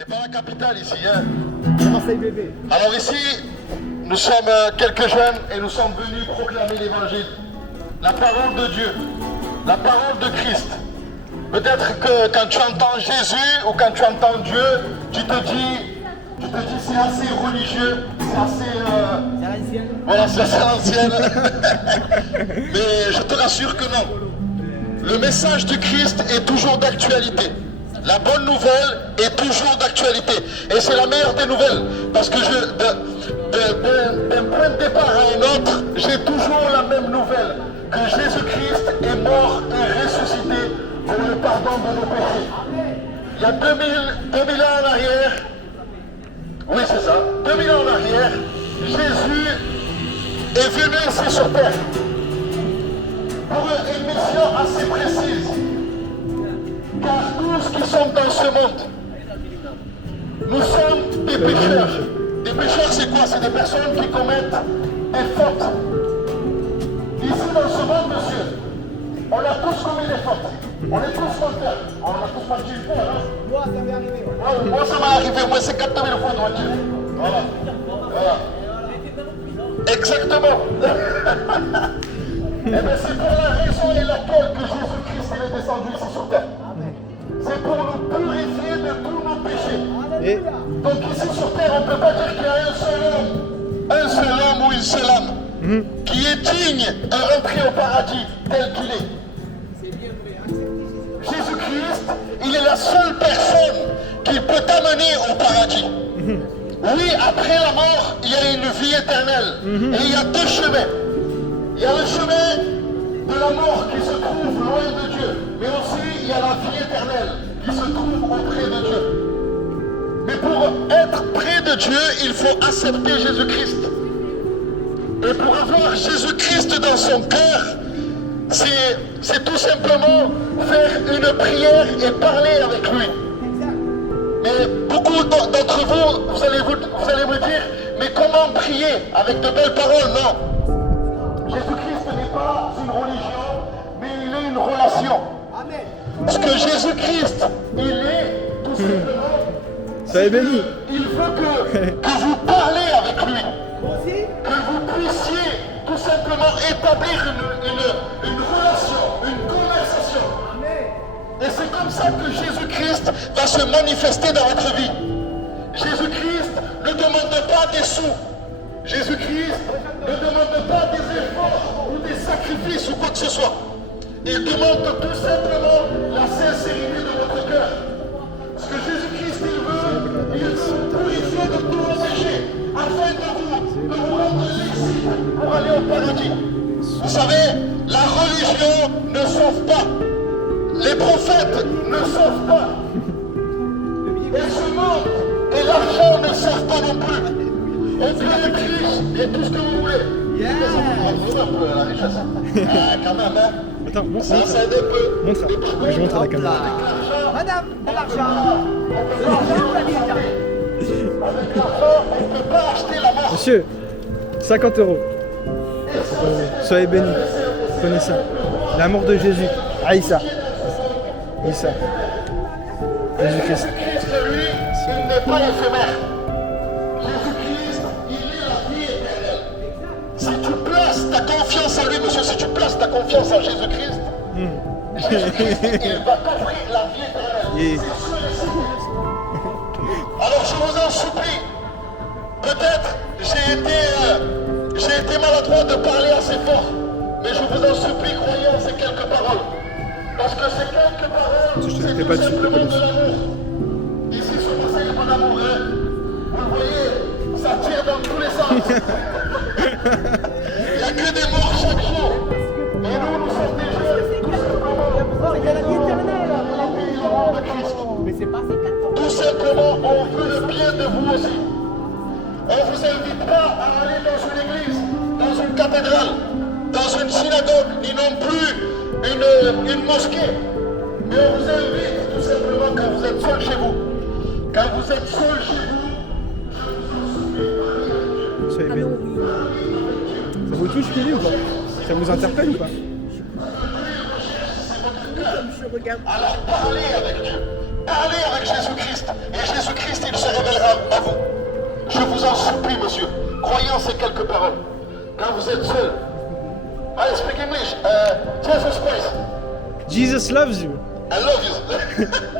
C'est pas la capitale ici, hein. Marseille bébé. Alors ici, nous sommes quelques jeunes et nous sommes venus proclamer l'évangile. La parole de Dieu, la parole de Christ. Peut-être que quand tu entends Jésus ou quand tu entends Dieu, tu te dis c'est assez religieux, c'est assez... C'est à l'ancienne. Voilà, c'est assez ancienne. Mais je te rassure que non. Le message du Christ est toujours d'actualité. La bonne nouvelle est toujours d'actualité. Et c'est la meilleure des nouvelles. Parce que d'un point de départ à un autre, j'ai toujours la même nouvelle. Que Jésus-Christ est mort et ressuscité pour le pardon de nos péchés. Il y a 2000 ans en arrière, oui c'est ça, 2000 ans en arrière, Jésus est venu ici sur terre pour une mission assez précise. Car tous qui sont dans ce monde, nous sommes des pécheurs. Des pécheurs, c'est quoi? C'est des personnes qui commettent des fautes. Ici, dans ce monde, monsieur, on a tous commis des fautes. On est tous menteurs. On a tous menti le faire, hein? Moi, ça m'est arrivé. Ouais. Moi, ça m'est arrivé. Moi, c'est 4000 fois de mentir. Voilà. Voilà. Exactement. Eh bien, c'est pour la raison et laquelle que Jésus-Christ est descendu ici sur terre. C'est pour nous purifier de tous nos péchés. Et Donc ici sur terre, on ne peut pas dire qu'il y a un seul homme ou une seule âme qui est digne de rentrer au paradis tel qu'il est. Jésus-Christ, il est la seule personne qui peut t'amener au paradis. Oui, après la mort, il y a une vie éternelle. Et il y a deux chemins. Il y a le chemin de la mort qui se trouve loin de Dieu. Mais aussi, il y a la vie éternelle qui se trouve auprès de Dieu. Mais pour être près de Dieu, il faut accepter Jésus-Christ. Et pour avoir Jésus-Christ dans son cœur, c'est tout simplement faire une prière et parler avec lui. Mais beaucoup d'entre vous, vous allez me dire, mais comment prier avec de belles paroles? Non. Jésus-Christ n'est pas une religion, mais il est une relation. Amen. Parce que Jésus-Christ, il est tout simplement... soyez bénis. Il veut que vous parlez avec lui. Moi aussi. Que vous puissiez tout simplement établir une relation, une conversation. Amen. Et c'est comme ça que Jésus-Christ va se manifester dans votre vie. Jésus-Christ ne demande pas des sous. Jésus-Christ ne demande pas des efforts ou des sacrifices ou quoi que ce soit. Il demande tout simplement la sincérité de votre cœur. Ce que Jésus-Christ il veut vous purifier de tous vos péchés afin de vous rendre légitime pour aller au paradis. Vous savez, la religion ne sauve pas. Les prophètes ne sauvent pas. Et ce monde et l'argent ne servent pas non plus. On peut être riche et tout ce que vous voulez. Yeah. Ça un peu la richesse. Ah, quand même, hein. Attends, montre, Ça aide un peu. montre. Je montre à la caméra. Madame, de l'argent. De l'argent, on l'a dit déjà. Avec l'argent, on ne peut pas acheter la mort. Monsieur, 50 €. Soyez bénis. Prenez ça. L'amour de Jésus. Aïssa. Aïssa. Jésus-Christ. Jésus-Christ, lui, il n'est pas éphémère. Jésus-Christ, il est la vie éternelle. Si tu places ta confiance en lui, monsieur, si tu places ta confiance en Jésus-Christ, Jésus-Christ, il va t'offrir la vie éternelle. Yeah. C'est sûr et certain. Alors je vous en supplie, peut-être j'ai été maladroit de parler assez fort, mais je vous en supplie, croyez en ces quelques paroles. Parce que ces quelques paroles, c'est t'es tout pas dessus, simplement t'es pas de dessus. l'amour. Ici, sur Marseille, il n'y a pas d'amour, hein. Vous le voyez, ça tire dans tous les sens. Il n'y a que des morts chaque jour. Et nous, nous sommes des jeunes, tout simplement. Il y a la vie éternelle. On a payé l'amour de Christ. Mais c'est pas ces 4 ans. Tout simplement, on veut le bien de vous aussi. On ne vous invite pas à aller dans une église, dans une cathédrale, dans une synagogue, ni non plus une mosquée. Mais on vous invite tout simplement quand vous êtes seul chez vous. Quand vous êtes seul chez vous, Soyez bénis. Ça vous touche, Kelly, ou pas? Ça vous interpelle ou pas? Je regarde. alors parlez avec Dieu. Parlez avec Jésus-Christ. Et Jésus-Christ je vous en supplie, monsieur, croyez en ces quelques paroles. Quand vous êtes seul, I speak English. Jesus Christ, Jesus loves you. I love you.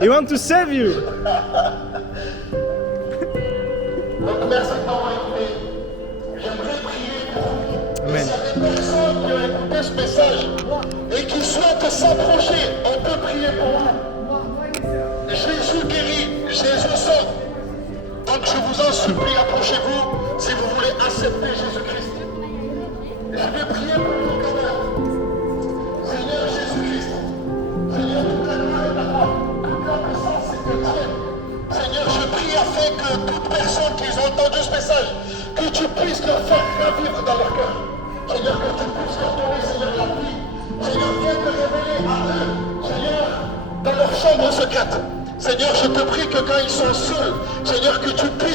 He wants to save you. Donc merci de m'avoir écouté. J'aimerais prier pour vous. Amen. S'il y a des personnes qui ont écouté ce message et qui souhaitent s'approcher, on peut prier pour vous. Jésus guérit, Jésus sauve. Donc je vous en supplie, approchez-vous si vous voulez accepter Jésus-Christ. Je vais prier pour vous quand même. Seigneur Jésus-Christ, Seigneur, toute la gloire est à toi, toute la puissance est de Dieu. Seigneur, je prie afin que toute personne qui a entendu ce message, que tu puisses leur faire gravir dans leur cœur. Seigneur, que tu puisses leur donner, Seigneur, la vie. Seigneur, viens te révéler à eux, Seigneur, dans leur chambre secrète. Seigneur, je te prie que quand ils sont seuls, Seigneur, que tu puisses